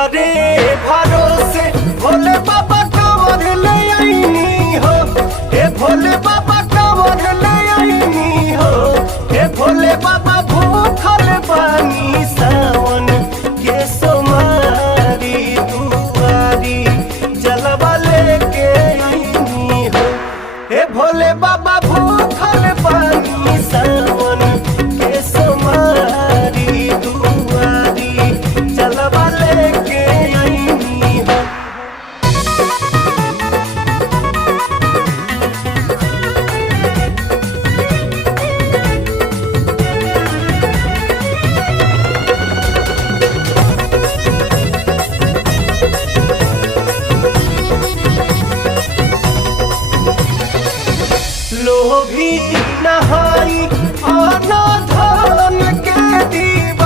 तोहरे भरोसे भोले बाबा कांवर ले आईनी हो। हे भोले बाबा कांवर ले आईनी हो। हे भोले बाबा भूखल बानी सावन के सोमारी दुआरी जलवा लेके आईनी हो। हे भोले बाबा भूखल बानी सावन के सोमारी दुआरी जलवा लेके आईनी हो। लोभी नहाई